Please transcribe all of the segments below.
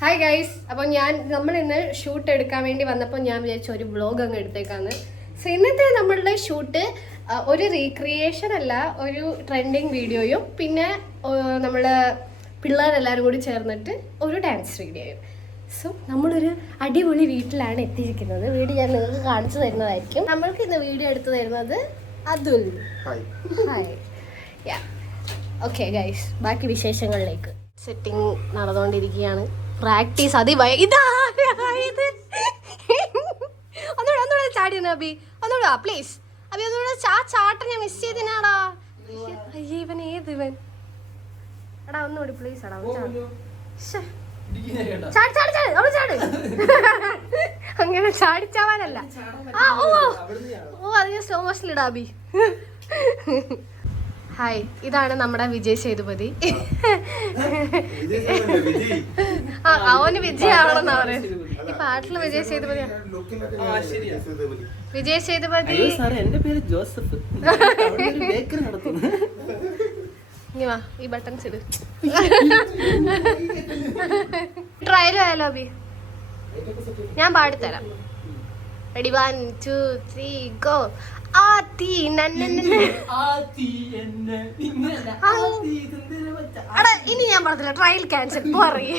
Hi guys. അപ്പോൾ നമ്മൾ ഇന്ന് ഷൂട്ട് എടുക്കാൻ വേണ്ടി വന്നപ്പോൾ ഞാൻ വിചാരിച്ചു ഒരു വ്ളോഗ് അങ്ങ് എടുത്തേക്കാന്ന്. സോ ഇന്നത്തെ നമ്മളുടെ ഷൂട്ട് ഒരു റീക്രിയേഷൻ അല്ല, ഒരു ട്രെൻഡിങ് വീഡിയോയും പിന്നെ നമ്മൾ പിള്ളേരെല്ലാവരും കൂടി ചേർന്നിട്ട് ഒരു ഡാൻസ് വീഡിയോയും. സോ നമ്മളൊരു അടിപൊളി വീട്ടിലാണ് എത്തിയിരിക്കുന്നത്. വീട് ഞാൻ നിങ്ങൾക്ക് കാണിച്ചു തരുന്നതായിരിക്കും. നമ്മൾക്ക് ഇന്ന് വീഡിയോ എടുത്തു തരുന്നത് Atul. Hi. Yeah okay guys, ബാക്കി വിശേഷങ്ങളിലേക്ക്. സെറ്റിംഗ് നടന്നുകൊണ്ടിരിക്കുകയാണ്. പ്രാക്ടീസ് ഇതായത് ഒന്നുകൂടെ ചാടി അബി, ഒന്നുകൂടെ പ്ലീസ് അബി, ഒന്നുകൂടെ ചാട്ടം ഞാൻ മിസ് ചെയ്തിനാടാ. അയ്യേ ഇവൻ ഏത് ഇവൻ എടാ, ഒന്നുകൂടി പ്ലീസ് എടാ, അങ്ങനെ ചാടിച്ചാവാനല്ല. ഓ അത് ഞാൻ സ്ലോ മോഷനിലിടാ അബി. ഹായ്, ഇതാണ് നമ്മുടെ വിജയ് സേതുപതി. അവന് വിജയ് ആവണമെന്നാ പറയുന്നത്. ഈ പാട്ടില് വിജയ് സേതുപതി. വിജയ് സേതുപതി ഇനി വാ, ഈ ബട്ടൺസ് ഇട്. ട്രയൽ ആയാലോ അബി? ഞാൻ പാടിത്തരാം. Ready 1 2 3 go. ഇനി ഞാൻ പറഞ്ഞില്ല, ട്രയൽ ക്യാൻസൽ. പറയേ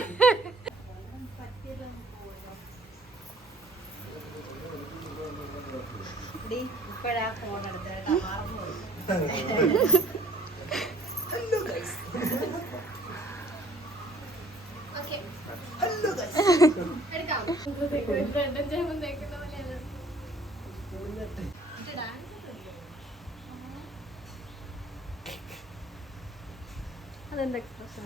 അതെന്താ എക്സ്പ്രഷൻ?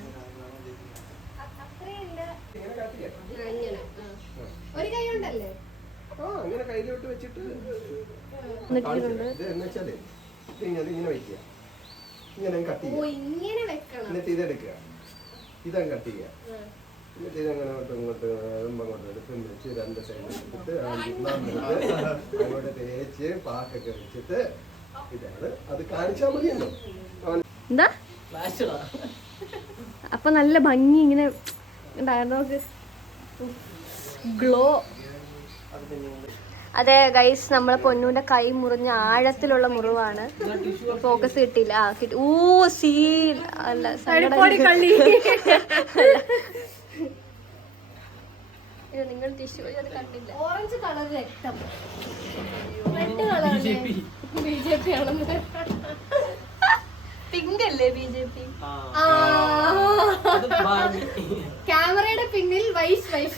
ഒരു കൈ കൊണ്ടല്ലേ? ഇങ്ങനെ കയ്യിലോട്ട് വെച്ചിട്ട് ഇങ്ങനെ വയ്ക്കുക, ഇങ്ങനെ കട്ട് ചെയ്യുക, എന്നിട്ട് ഇതെടുക്കുക, ഇതങ്ങ് കട്ട് ചെയ്യുക, എന്നിട്ട് ഇതങ്ങനെ ഇങ്ങോട്ട് അങ്ങോട്ട് എടുത്ത് വെച്ച് രണ്ട് സൈഡ് എടുത്തിട്ട് അങ്ങോട്ട് തേച്ച് പാക്കൊക്കെ വെച്ചിട്ട് ഇതാണ് അത് കാണിച്ചാൽ മതിയല്ലോ. എന്താ അപ്പൊ നല്ല ഭംഗി ഇങ്ങനെ നോക്ക്, ഗ്ലോ. അതെ ഗൈസ്, നമ്മളെ പൊന്നൂന്റെ കൈ മുറിഞ്ഞ ആഴത്തിലുള്ള മുറിവാണ്. ഫോക്കസ് കിട്ടിയില്ല. ഓ സീൻ അല്ല, നിങ്ങൾ ടിഷ്യൂ അത് കണ്ടില്ല. ഓറഞ്ച് കളർ രക്തം, റെഡ് കളർ BJP ആണെന്ന്. പിങ്ക് അല്ലേ BJP? ക്യാമറയുടെ പിന്നിൽ വൈഷ്ണവ്.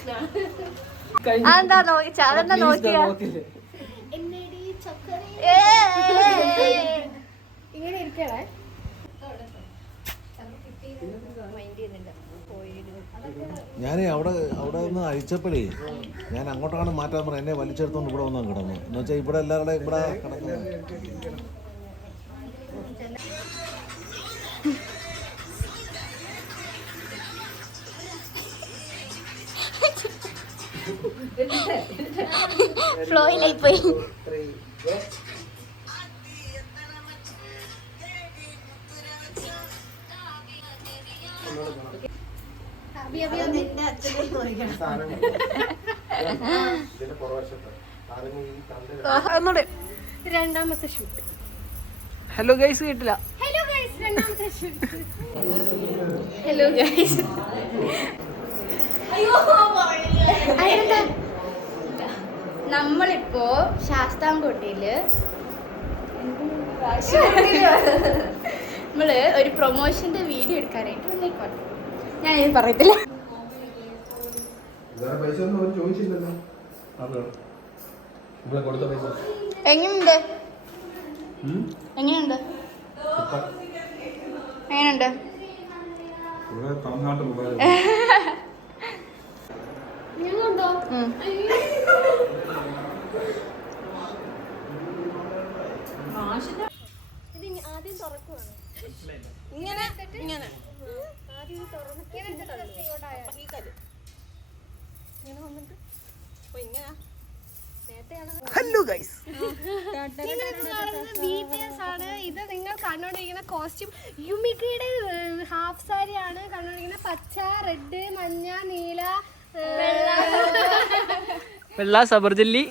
അതെന്താ അതെന്താ നോക്കിയ ഇങ്ങനെ ഇരിക്കണേ. ഞാൻ അവിടെ നിന്ന് അഴിച്ചപ്പോഴേ ഞാൻ അങ്ങോട്ടാണ് മാറ്റാൻ പറഞ്ഞത്. എന്നെ വലിച്ചെടുത്തോണ്ട് ഇവിടെ വന്നാൽ കിടന്നു. എന്ന് വെച്ചാൽ ഇവിടെ എല്ലാവരുടെ ഇവിടെ കിടക്കുന്നത്. ഫ്ലോയിലായി പോയി. രണ്ടാമത്തെ ഷൂട്ട്. ഹലോ ഗൈസ്, കേട്ടില്ല. ഹലോ ഗൈസ്, രണ്ടാമത്തെ ഷൂട്ട്. Hello guys. നമ്മളിപ്പോ ശാസ്താംകോട്ടയില് നമ്മള് ഒരു പ്രൊമോഷന്റെ വീഡിയോ എടുക്കാനായിട്ട് വന്നേക്കോട്ടെ. ഞാൻ ഇത് പറയത്തില്ല. എങ്ങനെയുണ്ട് എങ്ങനെയുണ്ട് എങ്ങനെയുണ്ട്? ഞങ്ങളുണ്ടോ? ഇത് ആദ്യം തുറക്കുവാണ്. ഇങ്ങനെ ഇങ്ങനെ ആദ്യം തുറന്നിട്ട് ഈ കല്ല് ഇങ്ങനെ വന്നിട്ട് ഇങ്ങനെ ഹലോ ഗൈസ്. BTS ആണ്. ഇത് നിങ്ങൾ കണ്ടോണ്ടിരിക്കുന്ന കോസ്റ്റ്യൂം യുമിക്കയുടെ ഹാഫ് സാരി ആണ് കണ്ടോണ്ടിരിക്കുന്ന. പച്ച, റെഡ്, മഞ്ഞ, നീല, വെള്ള സബർജല്ലി.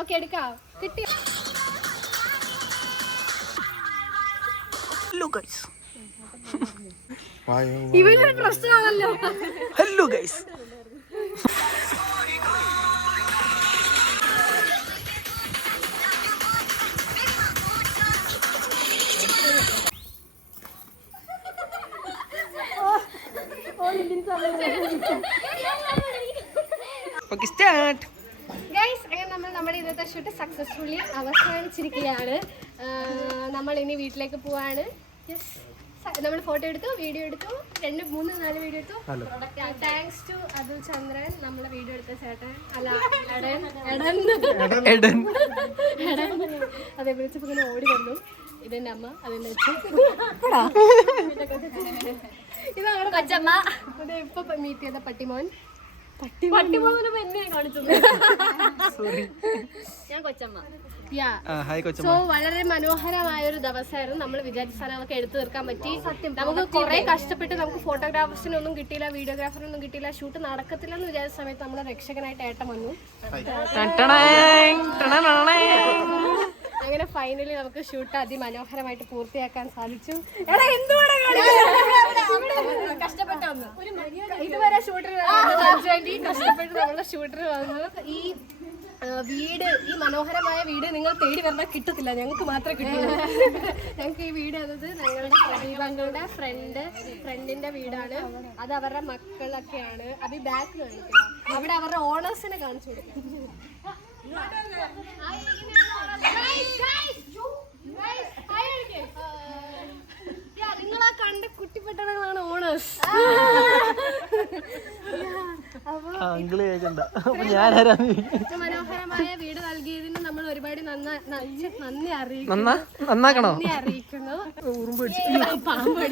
ഓക്കെ എടുക്കാം. കിട്ടി. Hello guys. ഇവനൊരു പ്രശ്നമാണല്ലോ. Hello guys. Okay start. Guys അങ്ങനെ നമ്മൾ നമ്മുടെ ഇന്നത്തെ ഷൂട്ട് സക്സസ്ഫുള്ളി അവസാനിച്ചിരിക്കുകയാണ്. നമ്മൾ ഇനി വീട്ടിലേക്ക് പോവാണ്. നമ്മൾ ഫോട്ടോ എടുത്തു, വീഡിയോ എടുത്തു, 2, 3, 4 വീഡിയോ എടുത്തു. താങ്ക്സ് ടു അതുൽ ചന്ദ്രൻ, നമ്മളെ വീഡിയോ എടുത്ത ചേട്ടൻ. അല്ല എടൻ. അതെ, വിളിച്ചപ്പോൾ ഇങ്ങനെ ഓടി വന്നു. ഇതെന്റെ അമ്മ, അതെന്റെ അച്ഛൻ, ഇതാണ് കൊച്ചമ്മ. അതെ, ഇപ്പൊ മീറ്റ് ചെയ്ത പട്ടിമോൻ. പട്ടിമോനും എന്നെയാണ് കാണിച്ചത്. ഞാൻ കൊച്ചമ്മ. സോ വളരെ മനോഹരമായ ഒരു ദിവസമായിരുന്നു. നമ്മൾ വിചാരിച്ച സ്ഥലങ്ങളൊക്കെ എടുത്തു തീർക്കാൻ പറ്റി. നമുക്ക് കുറെ കഷ്ടപ്പെട്ട് നമുക്ക് ഫോട്ടോഗ്രാഫേഴ്സിനൊന്നും കിട്ടിയില്ല, വീഡിയോഗ്രാഫറിനൊന്നും കിട്ടിയില്ല. ഷൂട്ട് നടക്കത്തില്ല എന്ന് വിചാരിച്ച സമയത്ത് നമ്മുടെ രക്ഷകനായിട്ട് ഏട്ടൻ വന്നു. അങ്ങനെ ഫൈനലി നമുക്ക് ഷൂട്ട് അതിമനോഹരമായിട്ട് പൂർത്തിയാക്കാൻ സാധിച്ചു. കഷ്ടപ്പെട്ട് വന്നു. ഇതുവരെ ഷൂട്ടർ കഷ്ടപ്പെട്ട് നമ്മുടെ ഷൂട്ടർ വന്നു. ഈ വീട്, ഈ മനോഹരമായ വീട് നിങ്ങൾ തേടി വന്നാൽ കിട്ടത്തില്ല, ഞങ്ങൾക്ക് മാത്രമേ കിട്ടുള്ളൂ. ഞങ്ങൾക്ക് ഈ വീട് എന്നത് ഞങ്ങളുടെ പ്രദീപങ്ങളുടെ ഫ്രണ്ടിന്റെ വീടാണ്. അത് അവരുടെ മക്കളൊക്കെയാണ്. അത് ബാക്ക് കാണിക്കണം. അവിടെ അവരുടെ ഓണേഴ്സിനെ കാണിച്ചു കൊടുക്കാം. നിങ്ങളാ കണ്ട കുട്ടിപ്പട്ടണങ്ങളാണ് ഓണേഴ്സ്. മനോഹരമായ വീട് നൽകിയതിന് നമ്മൾ ഒരുപാട് നന്ദി അറിയിക്കുന്നു. പാമ്പ്